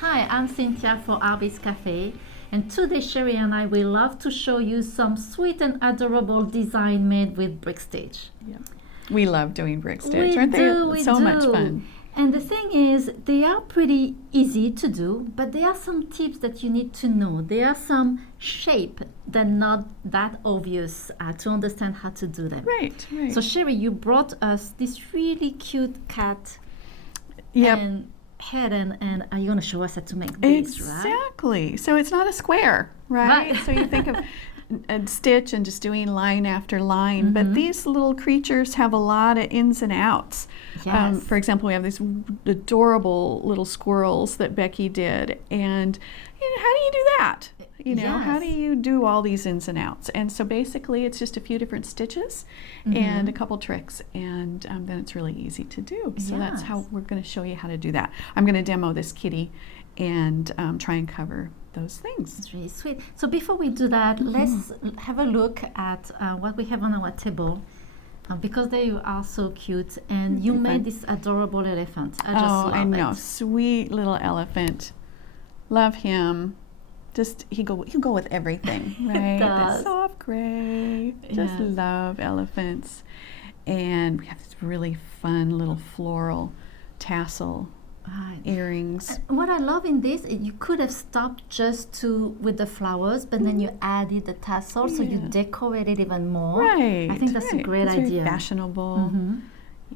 Hi, I'm Cynthia for Artbeads Cafe, and today Cheri and I will love to show you some sweet and adorable design made with brick stitch. Yeah. We love doing brick stitch, aren't they? So much fun. And the thing is, they are pretty easy to do, but there are some tips that you need to know. There are some shape that are not that obvious to understand how to do them. Right. So Cheri, you brought us this really cute cat. Yep. And head, and are you going to show us how to make this, right? Exactly. So it's not a square, right? So you think of a stitch and just doing line after line, but these little creatures have a lot of ins and outs. Yes. For example, we have these adorable little squirrels that Becky did, and how do you do that? How do you do all these ins and outs? And so basically it's just a few different stitches and a couple tricks, and then it's really easy to do. So that's how we're going to show you how to do that. I'm going to demo this kitty and try and cover those things. It's really sweet. So before we do that, let's have a look at what we have on our table. Because they are so cute, and you made this adorable elephant. I just love I know, it. Sweet little elephant. Love him. Just he'll go with everything, right? The soft gray. Just love elephants. And we have this really fun little floral tassel earrings. What I love in this, you could have stopped just with the flowers, but then you added the tassel, so you decorated even more. Right. I think that's a great idea. Very fashionable.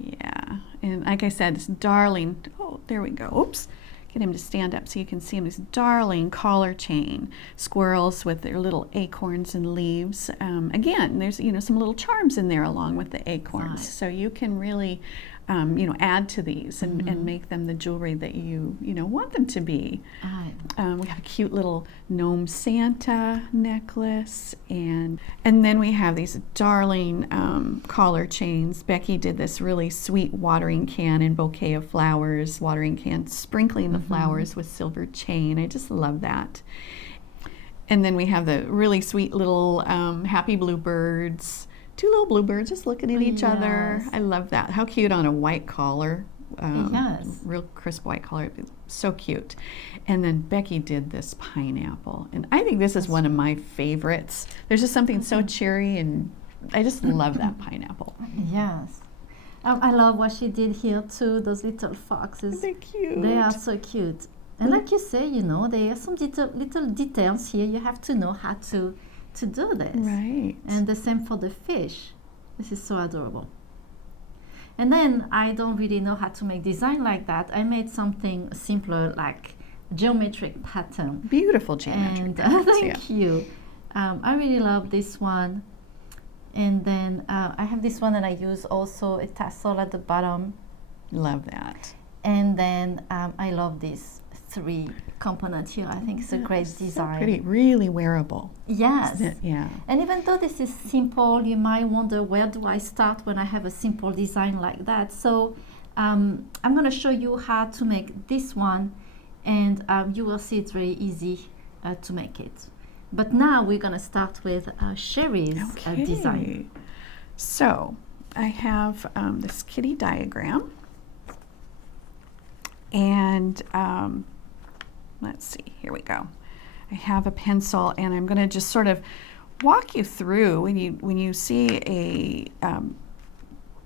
Yeah. And like I said, this darling. Oh, there we go. Oops. Get him to stand up so you can see him. This darling collar chain squirrels with their little acorns and leaves. Again, there's some little charms in there along with the acorns, so you can really add to these and make them the jewelry that you want them to be. We have a cute little gnome Santa necklace, and then we have these darling collar chains. Becky did this really sweet watering can and bouquet of flowers, watering can sprinkling the flowers with silver chain. I just love that. And then we have the really sweet little happy bluebirds. Two little bluebirds just looking at each other. I love that. How cute on a white collar. Real crisp white collar. So cute. And then Becky did this pineapple. And I think this is one of my favorites. There's just something so cheery, and I just love that pineapple. Yes. I love what she did here too, those little foxes. They're cute. They are so cute. And like you say, there are some little details here. You have to know how to do this. Right. And the same for the fish. This is so adorable. And then I don't really know how to make design like that. I made something simpler, like geometric pattern. Beautiful geometric patterns. Thank you. I really love this one. And then I have this one that I use also a tassel at the bottom. Love that. And then I love this 3 component here. I think it's a great design. So pretty, really wearable. Yes. Yeah. And even though this is simple, you might wonder, where do I start when I have a simple design like that? So I'm going to show you how to make this one, and you will see it's very easy to make it. But now we're going to start with Cheri's design. So I have this kitty diagram, and let's see, here we go. I have a pencil, and I'm going to just sort of walk you through when you see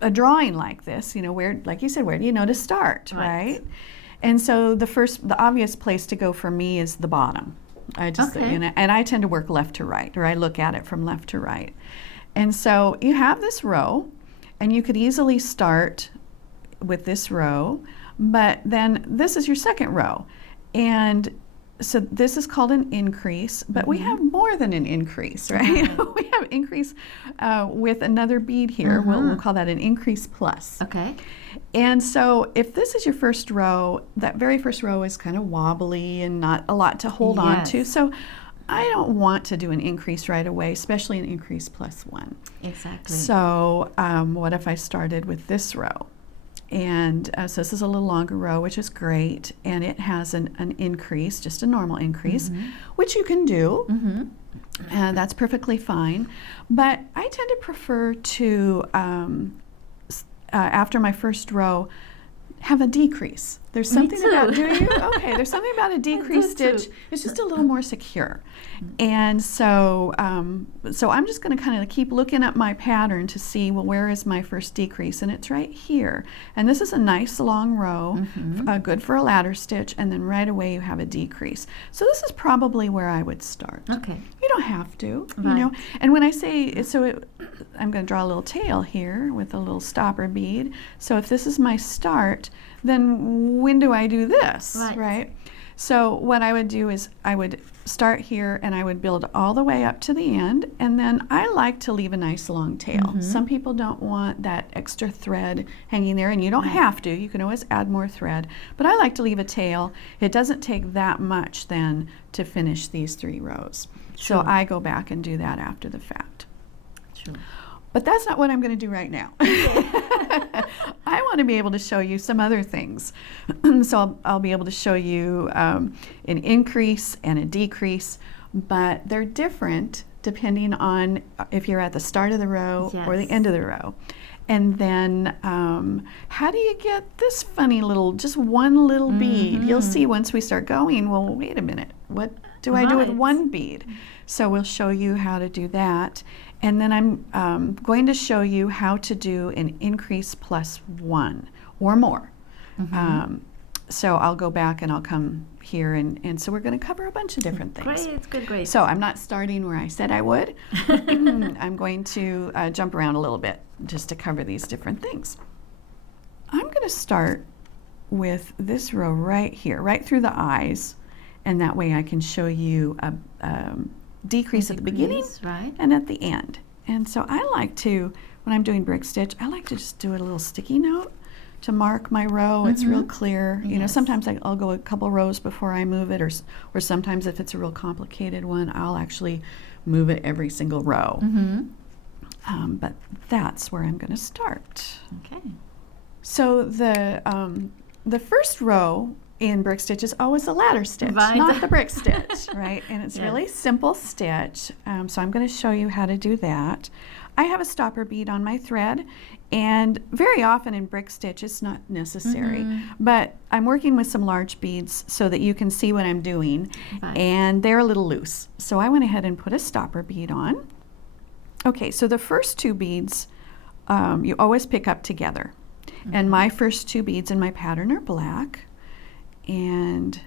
a drawing like this, where, like you said, where do you know to start, right? And so the obvious place to go for me is the bottom. And I tend to work left to right, or I look at it from left to right. And so you have this row, and you could easily start with this row, but then this is your second row. And so this is called an increase, but we have more than an increase, right? We have increase with another bead here. We'll call that an increase plus. Okay. And so if this is your first row, that very first row is kind of wobbly and not a lot to hold on to. So I don't want to do an increase right away, especially an increase plus 1. Exactly. So what if I started with this row? And so this is a little longer row, which is great, and it has an increase, just a normal increase, which you can do, and that's perfectly fine. But I tend to prefer to, after my first row, have a decrease. There's Me something too. about, do you? Okay, there's something about a decrease too. stitch. It's just a little more secure. And so, so I'm just going to kind of keep looking at my pattern to see, well, where is my first decrease? And it's right here. And this is a nice long row, good for a ladder stitch. And then right away you have a decrease. So this is probably where I would start. Okay. You don't have to, Right. you know. And when I say, I'm going to draw a little tail here with a little stopper bead. So if this is my start, then when do I do this, right? So what I would do is I would start here and I would build all the way up to the end, and then I like to leave a nice long tail. Some people don't want that extra thread hanging there, and you don't have to. You can always add more thread, but I like to leave a tail. It doesn't take that much then to finish these 3 rows. Sure. So I go back and do that after the fact. Sure. But that's not what I'm going to do right now. I want to be able to show you some other things. So I'll be able to show you an increase and a decrease, but they're different depending on if you're at the start of the row or the end of the row. And then how do you get this funny little, just one little bead? You'll see once we start going, well, wait a minute, what do I do with one bead? So we'll show you how to do that. And then I'm going to show you how to do an increase plus 1 or more. So I'll go back and I'll come here, and so we're going to cover a bunch of different things. Great. So I'm not starting where I said I would. I'm going to jump around a little bit just to cover these different things. I'm going to start with this row right here, right through the eyes, and that way I can show you a decrease at the beginning and at the end. And so I like to, when I'm doing brick stitch, I like to just do a little sticky note to mark my row. It's real clear. You know, sometimes I'll go a couple rows before I move it, or sometimes if it's a real complicated one, I'll actually move it every single row. But that's where I'm going to start. Okay. So the first row in brick stitch is always a ladder stitch, not the brick stitch, right? And it's really simple stitch. So I'm going to show you how to do that. I have a stopper bead on my thread, and very often in brick stitch it's not necessary, but I'm working with some large beads so that you can see what I'm doing, and they're a little loose. So I went ahead and put a stopper bead on. Okay, so the first 2 beads you always pick up together, and my first 2 beads in my pattern are black. And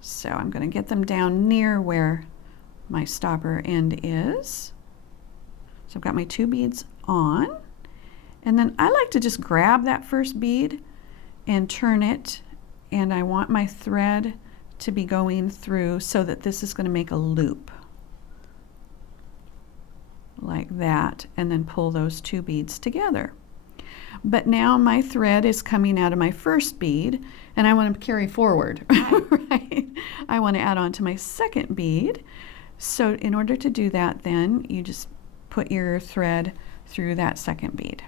so I'm going to get them down near where my stopper end is. So I've got my 2 beads on, and then I like to just grab that first bead and turn it, and I want my thread to be going through so that this is going to make a loop like that, and then pull those 2 beads together. But now my thread is coming out of my first bead, and I want to carry forward, right? I want to add on to my second bead. So in order to do that, then you just put your thread through that second bead.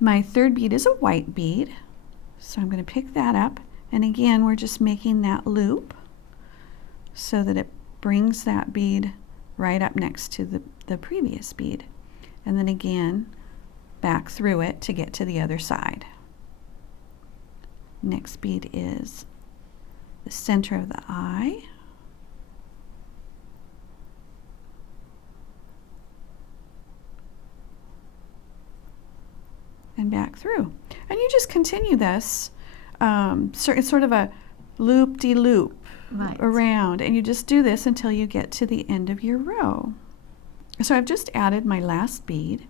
My third bead is a white bead, so I'm going to pick that up, and again we're just making that loop so that it brings that bead right up next to the previous bead, and then again back through it to get to the other side. Next bead is the center of the eye. And back through. And you just continue this. It's sort of a loop-de-loop around, and you just do this until you get to the end of your row. So I've just added my last bead,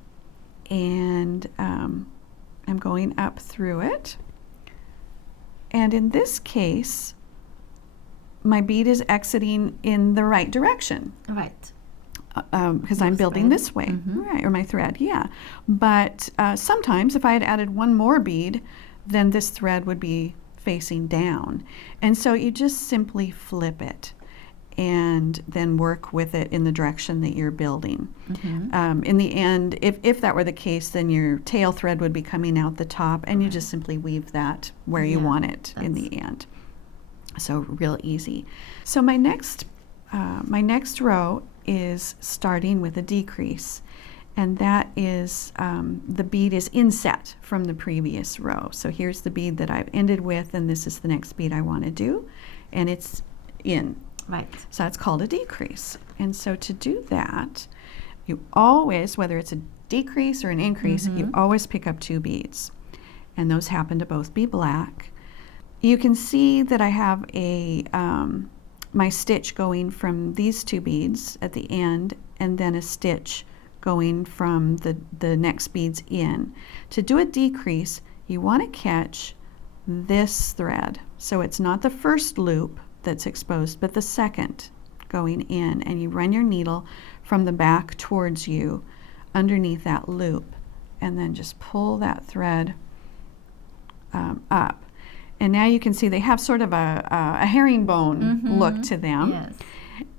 and I'm going up through it. And in this case, my bead is exiting in the right direction. Right. Because I'm building this way, right, or my thread, But sometimes if I had added one more bead, then this thread would be facing down. And so you just simply flip it and then work with it in the direction that you're building. In the end, if that were the case, then your tail thread would be coming out the top, and you just simply weave that where you want it in the end. So real easy. So my next row is starting with a decrease, and that is the bead is inset from the previous row. So here's the bead that I've ended with, and this is the next bead I want to do, and it's in. Right. So that's called a decrease. And so to do that, you always, whether it's a decrease or an increase, you always pick up 2 beads. And those happen to both be black. You can see that I have a my stitch going from these 2 beads at the end, and then a stitch going from the next beads in. To do a decrease, you want to catch this thread. So it's not the first loop that's exposed, but the second going in, and you run your needle from the back towards you underneath that loop, and then just pull that thread up. And now you can see they have sort of a herringbone look to them. Yes.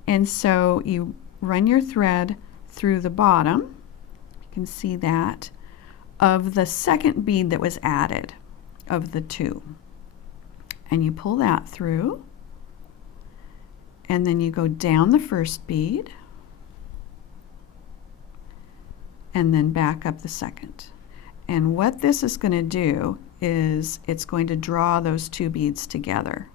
And so you run your thread through the bottom, you can see that, of the second bead that was added of the 2. And you pull that through, and then you go down the first bead, and then back up the second. And what this is going to do is it's going to draw those 2 beads together.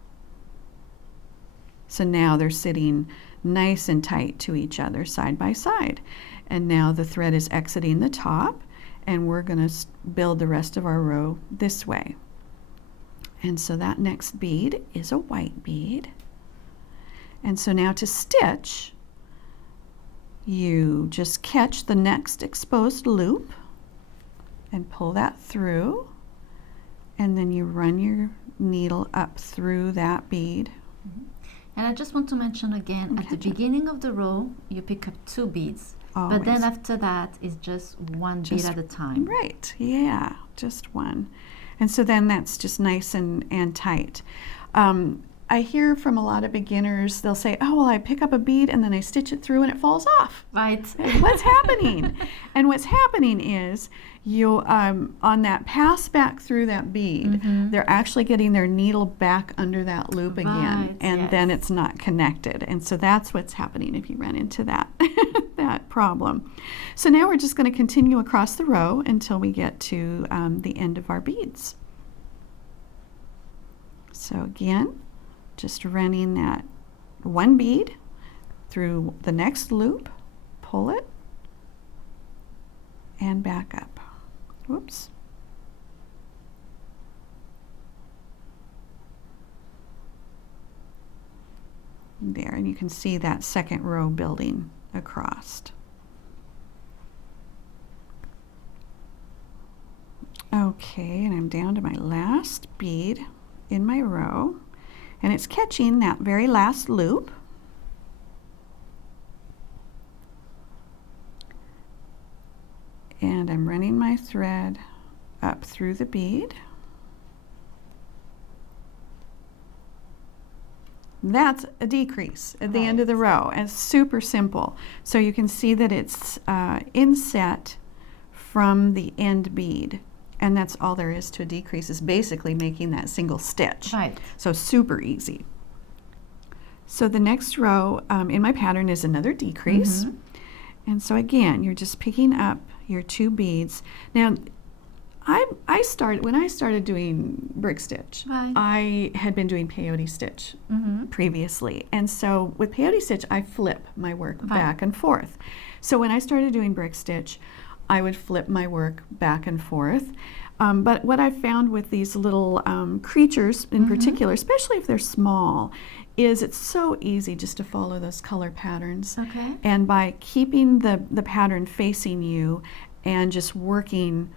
So now they're sitting nice and tight to each other side by side. And now the thread is exiting the top, and we're going to build the rest of our row this way. And so that next bead is a white bead. And so now to stitch, you just catch the next exposed loop and pull that through, and then you run your needle up through that bead. And I just want to mention again, at the beginning of the row, you pick up 2 beads. Always. But then after that, it's just 1 bead at a time. Right, yeah, just 1. And so then that's just nice and tight. I hear from a lot of beginners, they'll say, oh, well, I pick up a bead and then I stitch it through and it falls off. Right. What's happening? And what's happening is you, on that pass back through that bead, they're actually getting their needle back under that loop again, and then it's not connected. And so that's what's happening if you run into that, that problem. So now we're just going to continue across the row until we get to the end of our beads. So again, just running that 1 bead through the next loop, pull it, and back up. Whoops. There, and you can see that second row building across. Okay, and I'm down to my last bead in my row. And it's catching that very last loop. And I'm running my thread up through the bead. That's a decrease at the end of the row, and it's super simple. So you can see that it's inset from the end bead. And that's all there is to a decrease, is basically making that single stitch. Right. So super easy. So the next row in my pattern is another decrease. And so again, you're just picking up your 2 beads. Now, when I started doing brick stitch, I had been doing peyote stitch previously. And so with peyote stitch, I flip my work back and forth. So when I started doing brick stitch, I would flip my work back and forth. But what I've found with these little creatures in particular, especially if they're small, is it's so easy just to follow those color patterns. Okay. And by keeping the pattern facing you and just working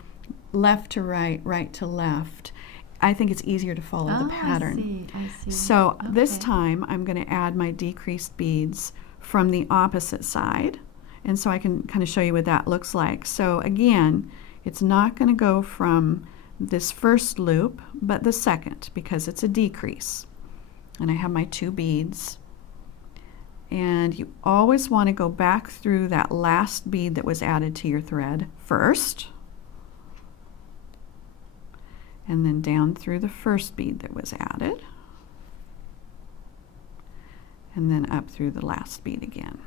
left to right, right to left, I think it's easier to follow the pattern. I see. So this time I'm going to add my decreased beads from the opposite side. And so I can kind of show you what that looks like. So again, it's not going to go from this first loop, but the second, because it's a decrease. And I have my 2 beads. And you always want to go back through that last bead that was added to your thread first. And then down through the first bead that was added. And then up through the last bead again,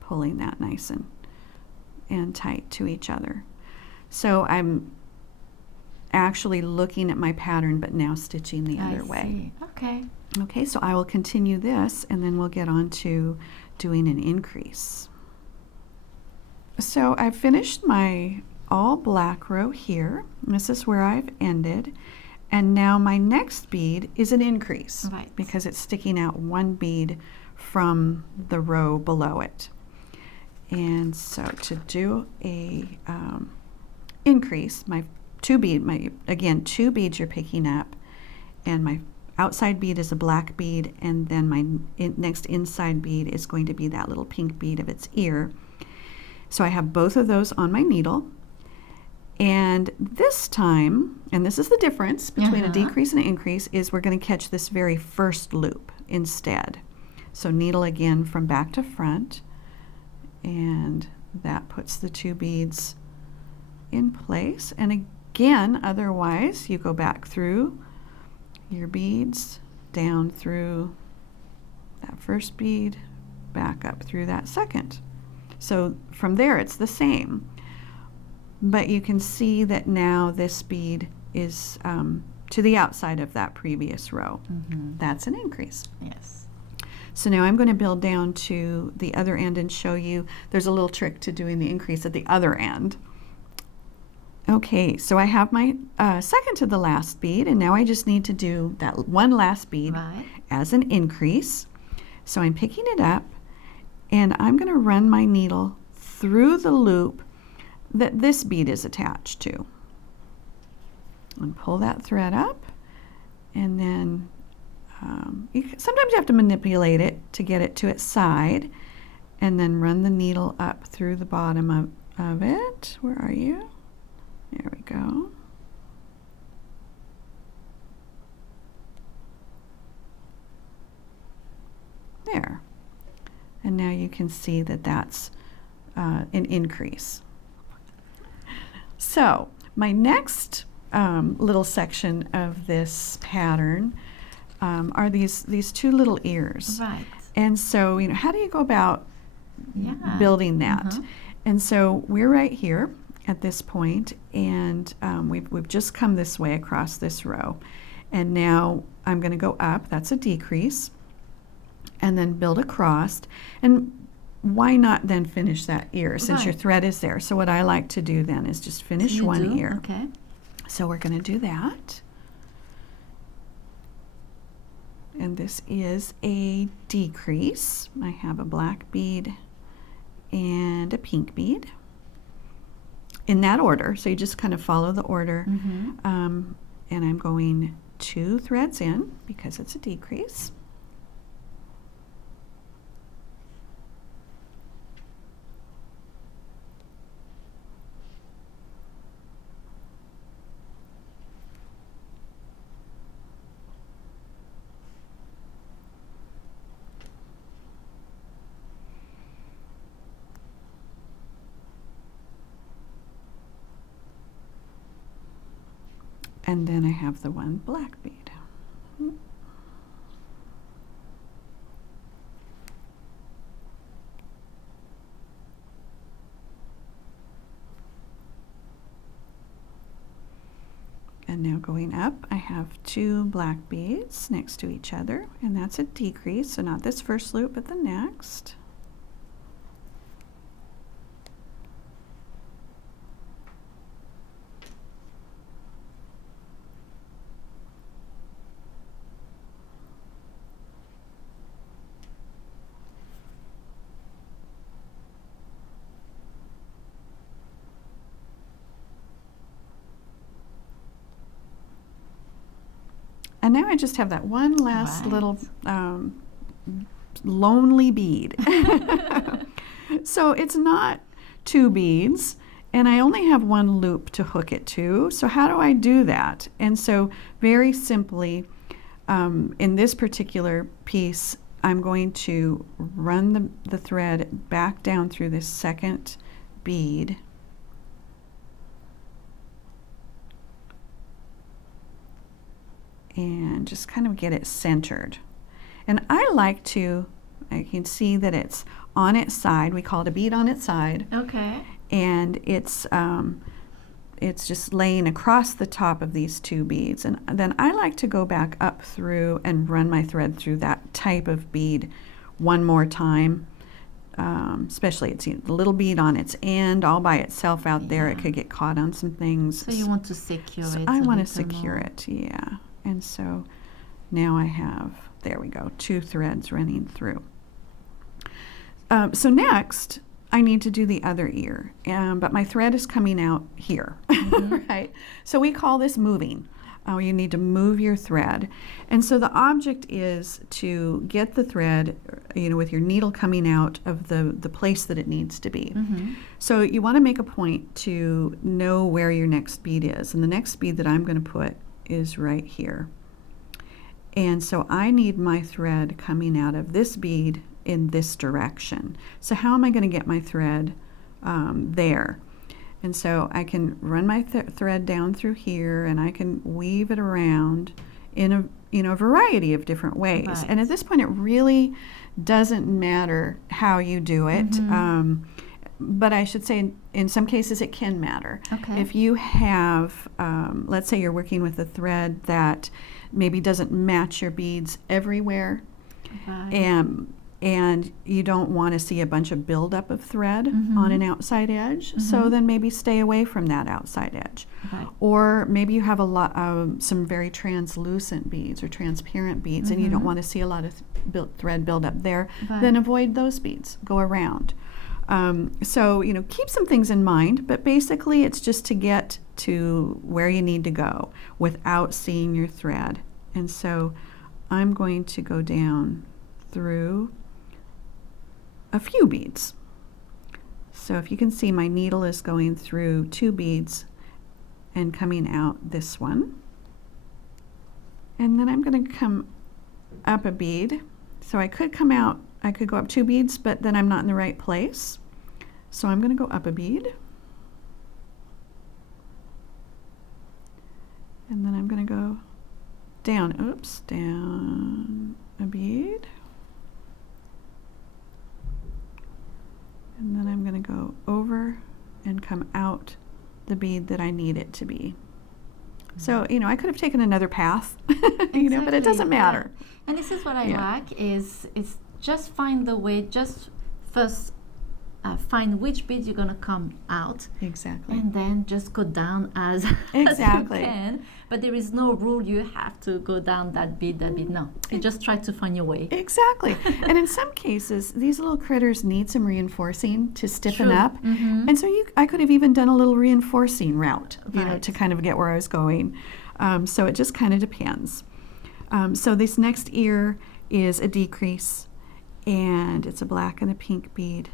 pulling that nice and tight to each other. So I'm actually looking at my pattern, but now stitching the other way. Okay. Okay, so I will continue this, and then we'll get on to doing an increase. So I've finished my all black row here. This is where I've ended. And now my next bead is an increase, right, because it's sticking out one bead from the row below it. And so to do a increase, my two beads you're picking up, and my outside bead is a black bead, and then my next inside bead is going to be that little pink bead of its ear. So I have both of those on my needle. And this time, and this is the difference between a decrease and an increase, is we're going to catch this very first loop instead. So needle again from back to front, and that puts the two beads in place. And again, otherwise, you go back through your beads, down through that first bead, back up through that second. So from there, it's the same. But you can see that now this bead is to the outside of that previous row. That's an increase. Yes. So now I'm going to build down to the other end and show you there's a little trick to doing the increase at the other end. Okay, so I have my second to the last bead, and now I just need to do that one last bead as an increase. So I'm picking it up, and I'm going to run my needle through the loop that this bead is attached to, and pull that thread up, and then sometimes you have to manipulate it to get it to its side, and then run the needle up through the bottom of it. Where are you? There we go. There. And now you can see that that's an increase. So my next little section of this pattern are these two little ears. Right. And so, how do you go about building that? And so we're right here at this point, and we've just come this way across this row. And now I'm going to go up, that's a decrease, and then build across. And why not then finish that ear since your thread is there? So what I like to do then is just finish one ear. Okay. So we're going to do that. And this is a decrease. I have a black bead and a pink bead in that order. So you just kind of follow the order. And I'm going 2 threads in because it's a decrease. And then I have the one black bead. And now going up, I have 2 black beads next to each other, and that's a decrease, so not this first loop, but the next. And now I just have that one last little lonely bead. So it's not 2 beads, and I only have 1 loop to hook it to. So how do I do that? And so very simply, in this particular piece, I'm going to run the thread back down through this second bead. And just kind of get it centered. And I like to, I can see that it's on its side. We call it a bead on its side. Okay. and it's just laying across the top of these 2 beads. And then I like to go back up through and run my thread through that type of bead one more time. Especially it's the little bead on its end all by itself out there. It could get caught on some things. So you want to secure it. I want to secure it, yeah. And so now I have, there we go, 2 threads running through. So next, I need to do the other ear, but my thread is coming out here, right? So we call this moving. You need to move your thread. And so the object is to get the thread, with your needle coming out of the place that it needs to be. So you want to make a point to know where your next bead is. And the next bead that I'm going to put is right here. And so I need my thread coming out of this bead in this direction. So how am I going to get my thread there? And so I can run my thread down through here, and I can weave it around in a variety of different ways. Right. And at this point, it really doesn't matter how you do it. But I should say in some cases it can matter. Okay. If you have, let's say you're working with a thread that maybe doesn't match your beads everywhere, and you don't want to see a bunch of buildup of thread on an outside edge, so then maybe stay away from that outside edge. Right. Or maybe you have a lot some very translucent beads or transparent beads, and you don't want to see a lot of thread buildup there. Right. Then avoid those beads. Go around. So keep some things in mind, but basically it's just to get to where you need to go without seeing your thread. And so I'm going to go down through a few beads. So if you can see, my needle is going through 2 beads and coming out this one. And then I'm going to come up a bead. So I could come out, I could go up 2 beads, but then I'm not in the right place. So I'm going to go up a bead. And then I'm going to go down, down a bead. And then I'm going to go over and come out the bead that I need it to be. So, I could have taken another path, exactly. But it doesn't matter. And this is what I like is just find the way, just first find which bead you're going to come out. Exactly. And then just go down as you can. But there is no rule you have to go down that bead. No. You just try to find your way. Exactly. And in some cases, these little critters need some reinforcing to stiffen up. And so I could have even done a little reinforcing route, to kind of get where I was going. So it just kind of depends. So this next ear is a decrease, and it's a black and a pink bead.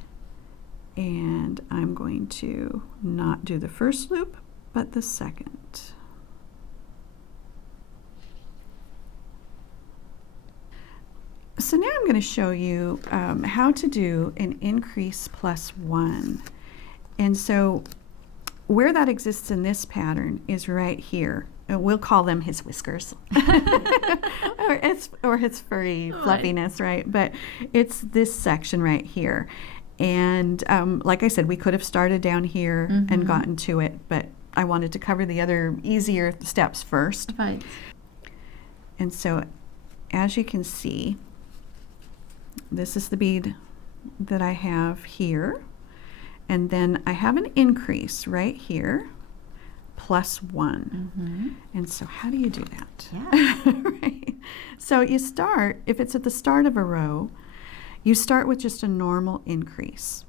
And I'm going to not do the first loop, but the second. So now I'm going to show you how to do an increase +1. And so where that exists in this pattern is right here. We'll call them his whiskers. or his furry fluffiness, right? But it's this section right here. And like I said, we could have started down here and gotten to it, but I wanted to cover the other easier steps first. Right. And so as you can see, this is the bead that I have here. And then I have an increase right here, +1. And so how do you do that? Yeah. Right. So you start, if it's at the start of a row, you start with just a normal increase.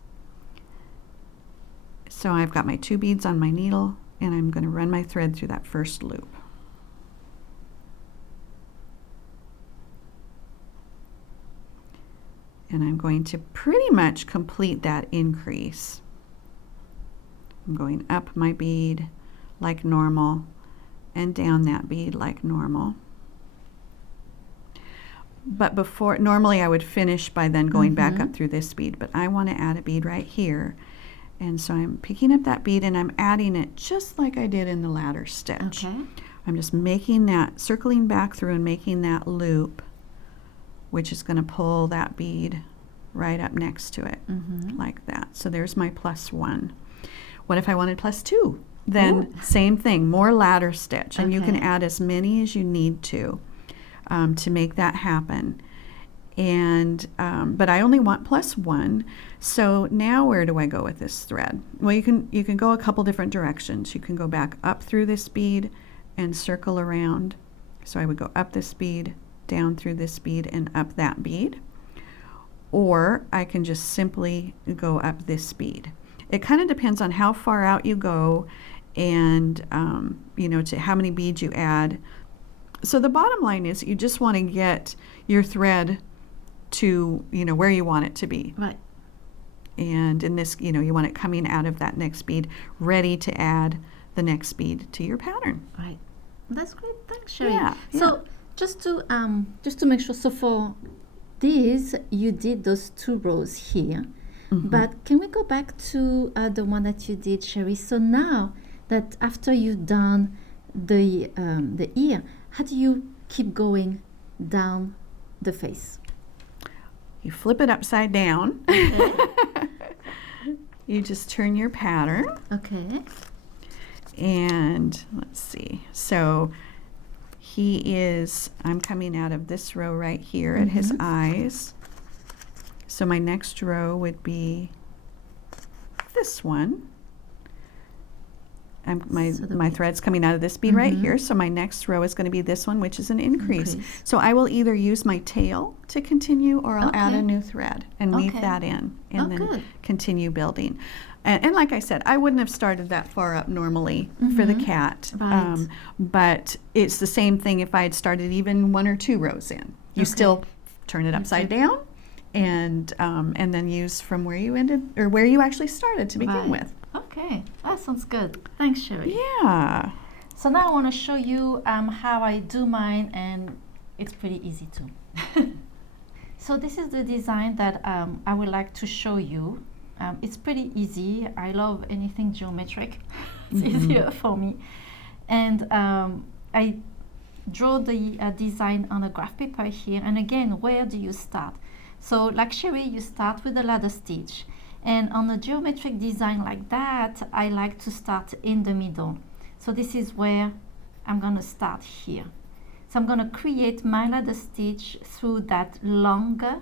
So I've got my 2 beads on my needle, and I'm going to run my thread through that first loop. And I'm going to pretty much complete that increase. I'm going up my bead like normal and down that bead like normal. But normally I would finish by then going back up through this bead, but I want to add a bead right here. And so I'm picking up that bead and I'm adding it just like I did in the ladder stitch. Okay. I'm just making that, circling back through and making that loop, which is going to pull that bead right up next to it, like that. So there's my +1. What if I wanted +2? Then Ooh. same thing, more ladder stitch, and you can Okay. add as many as you need to make that happen. And but I only want +1. So now where do I go with this thread? Well, you can go a couple different directions. You can go back up through this bead and circle around. So I would go up this bead, down through this bead, and up that bead. Or I can just simply go up this bead. It kind of depends on how far out you go and you know, to how many beads you add. So the bottom line is you just want to get your thread to, you know, where you want it to be. Right. And in this, you know, you want it coming out of that next bead, ready to add the next bead to your pattern. Right. That's great. Thanks, Cheri. Yeah, So just to make sure, so for this you did those 2 rows here, but can we go back to the one that you did, Cheri? So now that after you've done the ear, how do you keep going down the face? You flip it upside down. Okay. You just turn your pattern. Okay. And let's see. So I'm coming out of this row right here at his eyes. So my next row would be this one. My thread's coming out of this bead right here. So my next row is going to be this one, which is an increase. So I will either use my tail to continue, or I'll add a new thread and weave that in, and then continue building. And like I said, I wouldn't have started that far up normally for the cat. Right. But it's the same thing if I had started even 1 or 2 rows in. You still turn it upside down and then use from where you ended, or where you actually started to begin with. Okay, that sounds good. Thanks, Cheri. Yeah. So now I want to show you how I do mine, and it's pretty easy too. So this is the design that I would like to show you. It's pretty easy. I love anything geometric. It's easier for me. And I draw the design on a graph paper here. And again, where do you start? So like Cheri, you start with a ladder stitch. And on a geometric design like that, I like to start in the middle. So this is where I'm going to start here. So I'm going to create my ladder stitch through that longer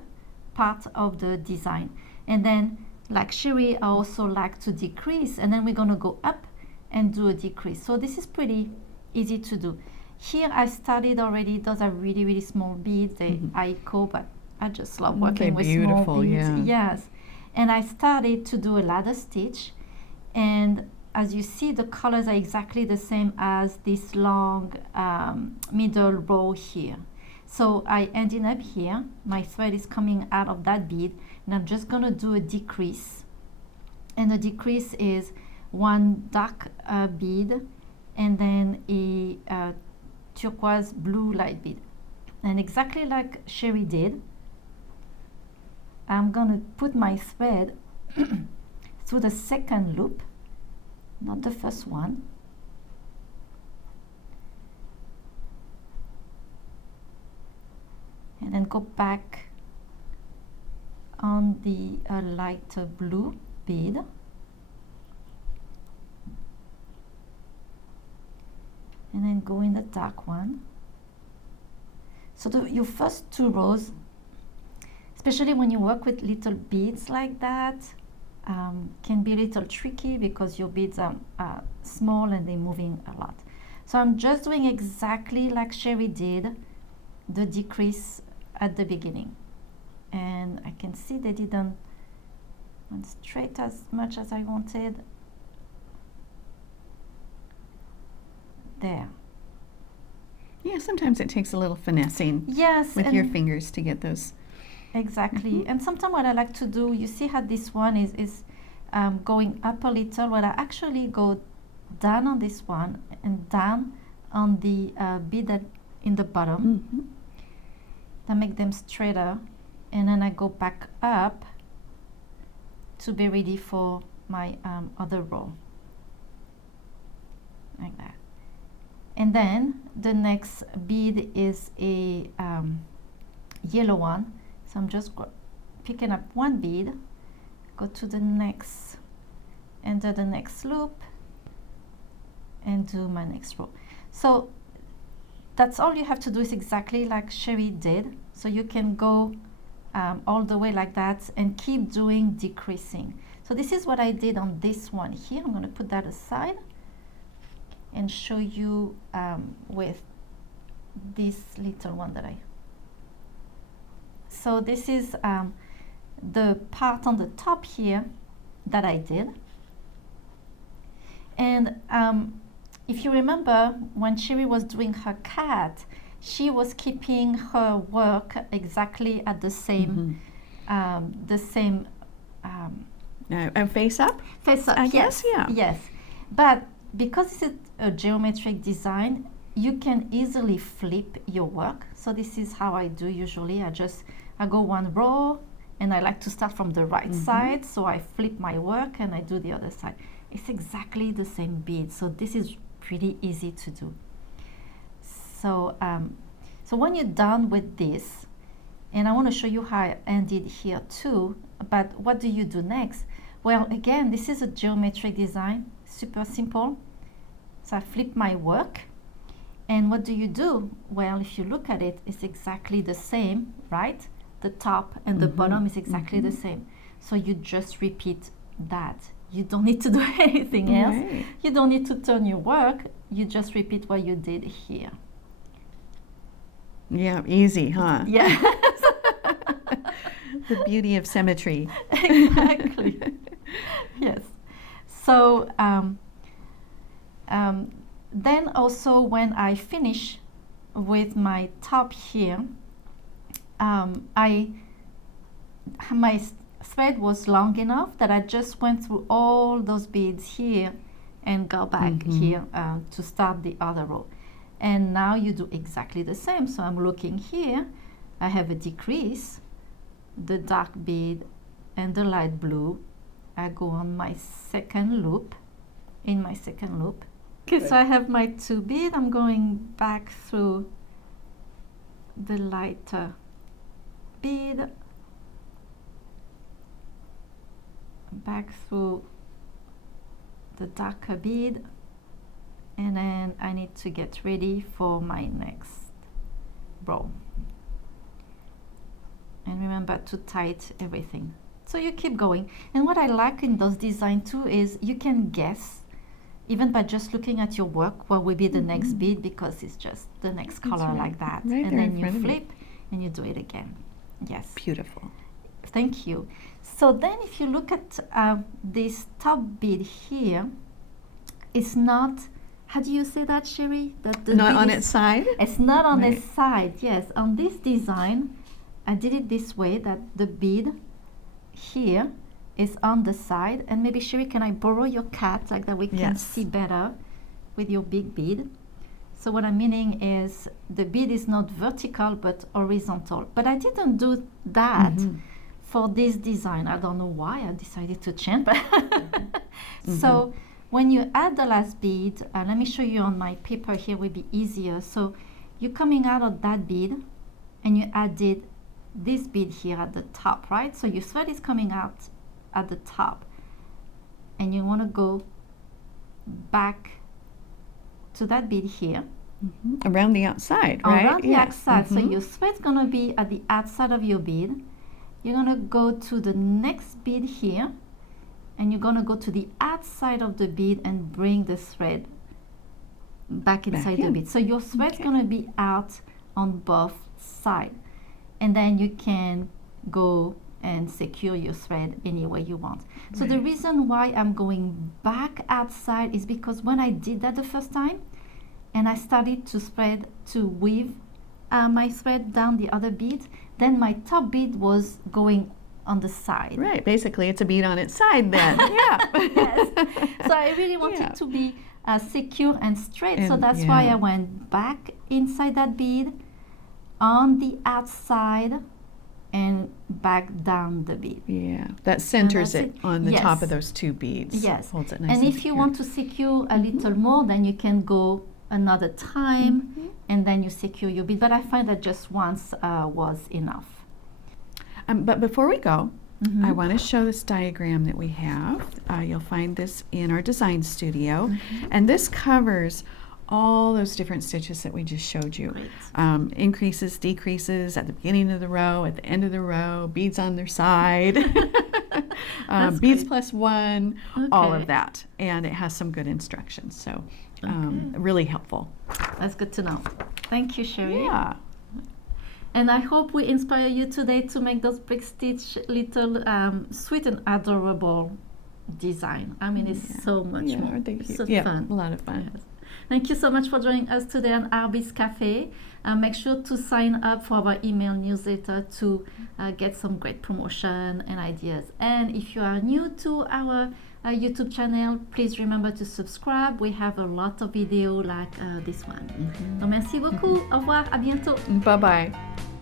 part of the design. And then, like Cheri, I also like to decrease, and then we're going to go up and do a decrease. So this is pretty easy to do. Here I started already. Those are really, really small beads. They Aiko, but I just love working with small beads. Yeah. Yes. And I started to do a ladder stitch, and as you see, the colors are exactly the same as this long middle row here. So I ended up here. My thread is coming out of that bead, and I'm just going to do a decrease. And the decrease is 1 dark bead and then a turquoise blue light bead. And exactly like Cheri did, I'm going to put my thread through the second loop, not the first one. And then go back on the lighter blue bead. And then go in the dark one. So your first 2 rows, especially when you work with little beads like that, can be a little tricky because your beads are small and they're moving a lot. So I'm just doing exactly like Cheri did, the decrease at the beginning. And I can see they didn't went straight as much as I wanted. There. Yeah, sometimes it takes a little finessing with your fingers to get those. Exactly. And sometimes what I like to do, you see how this one is going up a little, where I actually go down on this one and down on the bead that in the bottom. That make them straighter, and then I go back up to be ready for my other row, like that. And then the next bead is a yellow one, so I'm just picking up one bead, go to the next, and do the next loop and do my next row. So that's all you have to do, is exactly like Cheri did. So you can go all the way like that and keep doing decreasing. So this is what I did on this one here. I'm going to put that aside and show you with this little one that I... So this is the part on the top here that I did. And if you remember, when Cheri was doing her cat, she was keeping her work exactly at the same, face up? Face up, I yes, guess, yeah. Yes. But because it's a geometric design, you can easily flip your work. So this is how I do usually. I go one row, and I like to start from the right side. So I flip my work and I do the other side. It's exactly the same bead. So this is pretty easy to do. So, so when you're done with this, and I want to show you how I ended here too, but what do you do next? Well, again, this is a geometric design, super simple. So I flip my work, and what do you do? Well, if you look at it, it's exactly the same, right? The top and the bottom is exactly the same. So you just repeat that. You don't need to do anything else. Right. You don't need to turn your work. You just repeat what you did here. Yeah, easy, huh? Yeah. The beauty of symmetry. Exactly. Yes. So then also when I finish with my top here, my thread was long enough that I just went through all those beads here and go back here to start the other row. And now you do exactly the same. So I'm looking here, I have a decrease, the dark bead and the light blue. I go on my second loop, in my second loop. Okay, so I have my two bead. I'm going back through the lighter bead, back through the darker bead, and then I need to get ready for my next row. And remember to tight everything. So you keep going. And what I like in those designs too is you can guess, even by just looking at your work, what will be the next bead, because it's just the next color like that. Right, and then you flip and you do it again. Yes. Beautiful. Thank you. So then if you look at this top bead here, it's not, how do you say that, Cheri? That the Not on its side? It's not on its side, yes. On this design, I did it this way, that the bead here is on the side. And maybe, Cheri, can I borrow your cat, like that we can see better with your big bead? So what I'm meaning is the bead is not vertical but horizontal. But I didn't do that for this design. I don't know why I decided to change. But so when you add the last bead, let me show you on my paper here, will be easier. So you're coming out of that bead and you added this bead here at the top, right? So your thread is coming out at the top and you want to go back to that bead here. Around the outside, right? Around the outside. So your thread's going to be at the outside of your bead. You're going to go to the next bead here and you're going to go to the outside of the bead and bring the thread back inside the bead. So your thread's going to be out on both sides. And then you can go and secure your thread any way you want. So the reason why I'm going back outside is because when I did that the first time and I started to weave my thread down the other bead, then my top bead was going on the side. Right, basically it's a bead on its side then. Yes. So I really wanted to be secure and straight, so that's why I went back inside that bead, on the outside, and back down the bead. Yeah, that centers it on the top of those two beads. Yes. Holds it nice and if you want to secure a little more, then you can go another time and then you secure your bead. But I find that just once was enough. But before we go, I want to show this diagram that we have. You'll find this in our design studio. And this covers all those different stitches that we just showed you. Increases, decreases at the beginning of the row, at the end of the row, beads on their side, beads plus one, all of that. And it has some good instructions. So really helpful. That's good to know. Thank you, Cheri. Yeah. And I hope we inspire you today to make those big stitch little sweet and adorable design. I mean, it's so much more. It's so fun. A lot of fun. Yes. Thank you so much for joining us today on Artbeads Cafe. Make sure to sign up for our email newsletter to get some great promotion and ideas. And if you are new to our YouTube channel, please remember to subscribe. We have a lot of videos like this one. Donc, merci beaucoup. Au revoir. À bientôt. Bye-bye.